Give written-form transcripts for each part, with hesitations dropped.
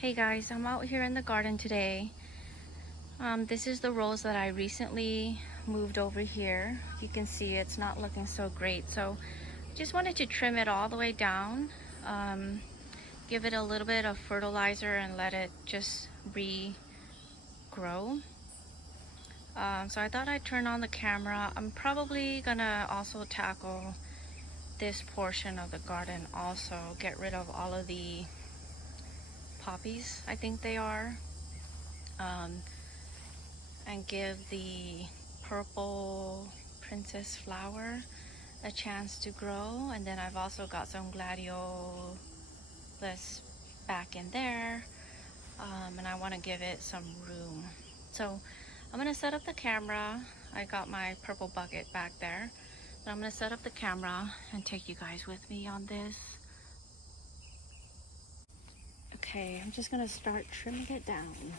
Hey guys, I'm out here in the garden today. This is the rose that I recently moved over here. You can see it's not looking so great, so just wanted to trim it all the way down, give it a little bit of fertilizer and let it just regrow. So I thought I'd turn on the camera. I'm probably gonna also tackle this portion of the garden also, get rid of all of the poppies, I think they are. Um, and give the purple princess flower a chance to grow. And then I've also got some gladiolus back in there, and I want to give it some room. So I'm gonna set up the camera. I got my purple bucket back there, but I'm gonna set up the camera and take you guys with me on this. Okay, I'm just gonna start trimming it down.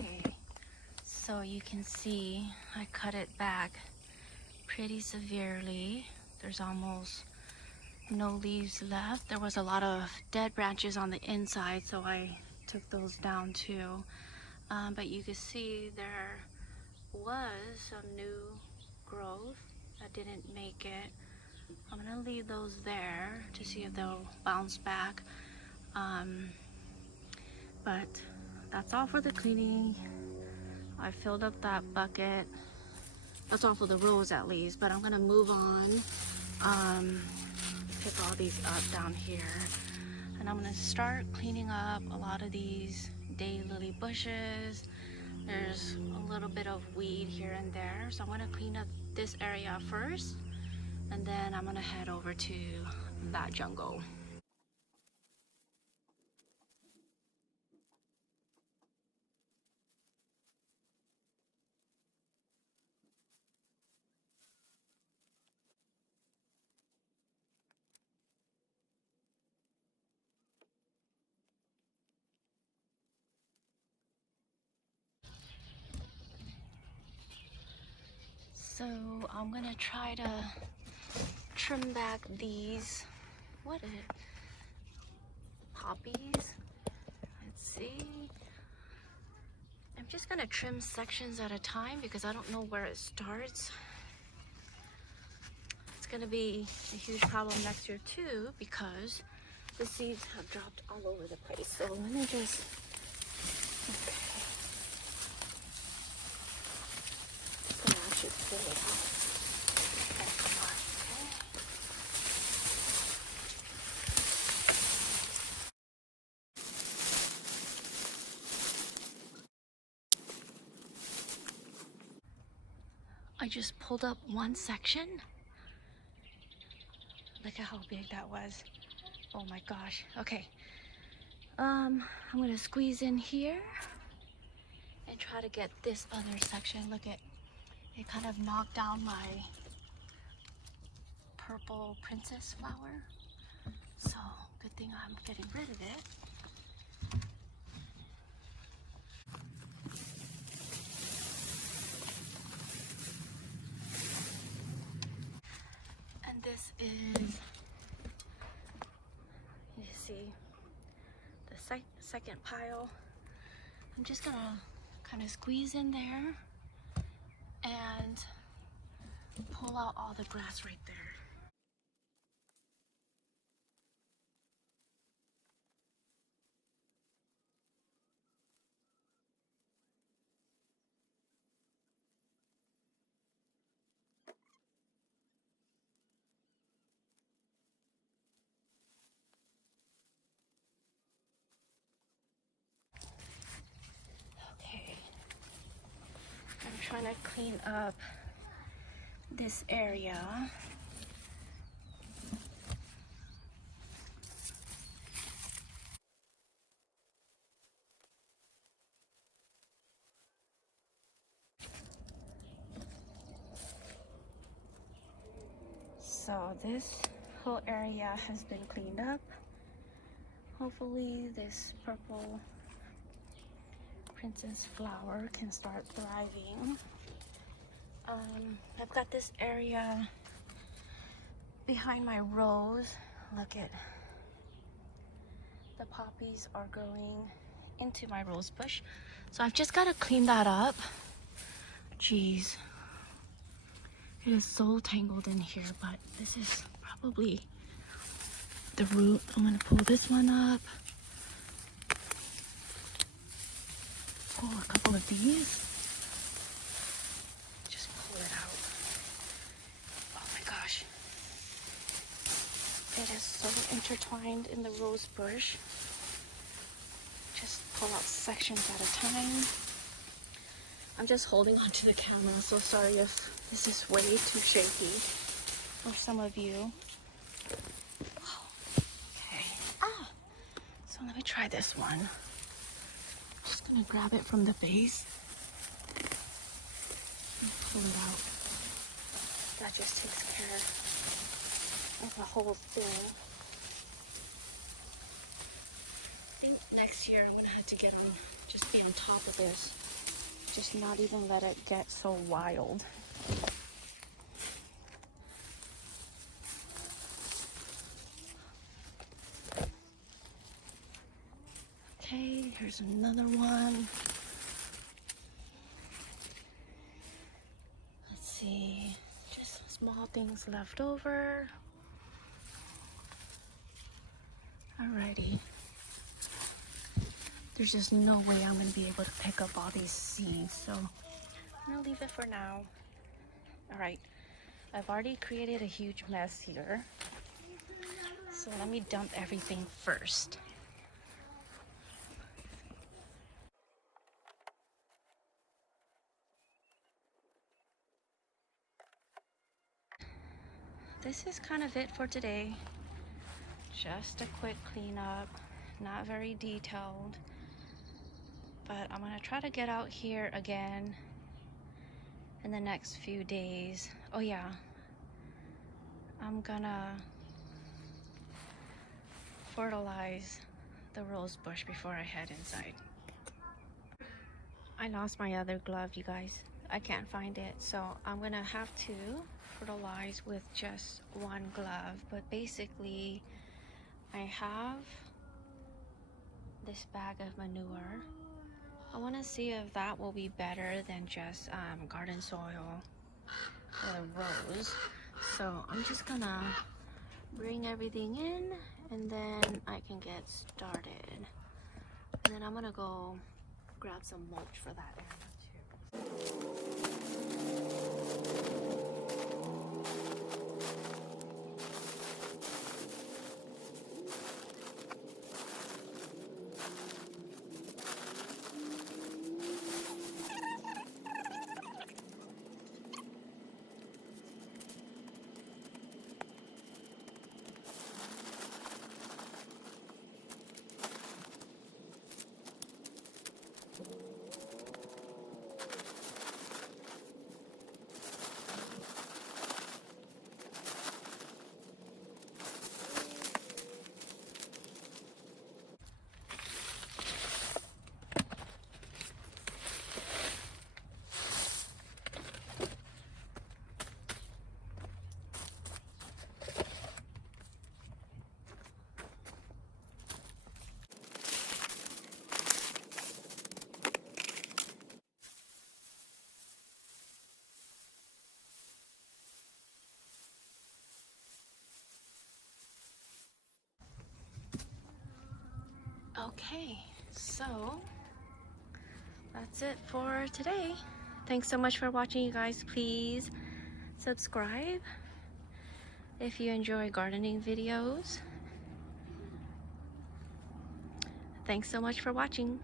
Okay, so you can see I cut it back pretty severely. There's almost no leaves left. There was a lot of dead branches on the inside, so I took those down too. But you can see there was some new growth that didn't make it. I'm gonna leave those there to see if they'll bounce back. Um, but that's all for the cleaning. I filled up that bucket. That's all for the rows at least, but I'm gonna move on. Pick all these up down here, and I'm gonna start cleaning up a lot of these daylily bushes. There's a little bit of weed here and there, so I'm gonna clean up this area first, and then I'm gonna head over to that jungle. So I'm gonna try to trim back these, what is it, poppies? Let's see. I'm just gonna trim sections at a time because I don't know where it starts. It's gonna be a huge problem next year too because the seeds have dropped all over the place. So let me just, okay. Just gonna actually pull it out. Okay, come on, okay. I just pulled up one section. Look at how big that was. Oh my gosh. Okay. I'm gonna squeeze in here and try to get this other section. Look at it, kind of knocked down my purple princess flower. So good thing I'm getting rid of it. And this is, you see, the second pile. I'm just gonna kind of squeeze in there and pull out all the grass right there. trying to clean up this area. So this whole area has been cleaned up. Hopefully this purple princess flower can start thriving. I've got this area behind my rose. Look at the poppies are growing into my rose bush. So I've just got to clean that up. Jeez. It is so tangled in here, but this is probably the root. I'm gonna pull this one up. Pull a couple of these. Just pull it out. Oh my gosh. It is so intertwined in the rose bush. Just pull out sections at a time. I'm just holding onto the camera, so sorry if this is way too shaky for some of you. Okay. So let me try this one. Just gonna grab it from the base and pull it out. That just takes care of the whole thing. I think next year I'm gonna have to just be on top of this. Just not even let it get so wild. Okay, here's another one. Let's see, just small things left over. Alrighty. There's just no way I'm gonna be able to pick up all these seeds, so I'm gonna leave it for now. Alright, I've already created a huge mess here, so let me dump everything first. This is kind of it for today. Just a quick cleanup, not very detailed. But I'm gonna try to get out here again in the next few days. Oh yeah, I'm gonna fertilize the rose bush before I head inside. I lost my other glove, you guys. I can't find it, so I'm gonna have to fertilize with just one glove. But basically, I have this bag of manure. I want to see if that will be better than just garden soil for the rose. So I'm just gonna bring everything in and then I can get started. And then I'm gonna go grab some mulch for that area too. Okay, so that's it for today. Thanks so much for watching, you guys. Please subscribe if you enjoy gardening videos. Thanks so much for watching.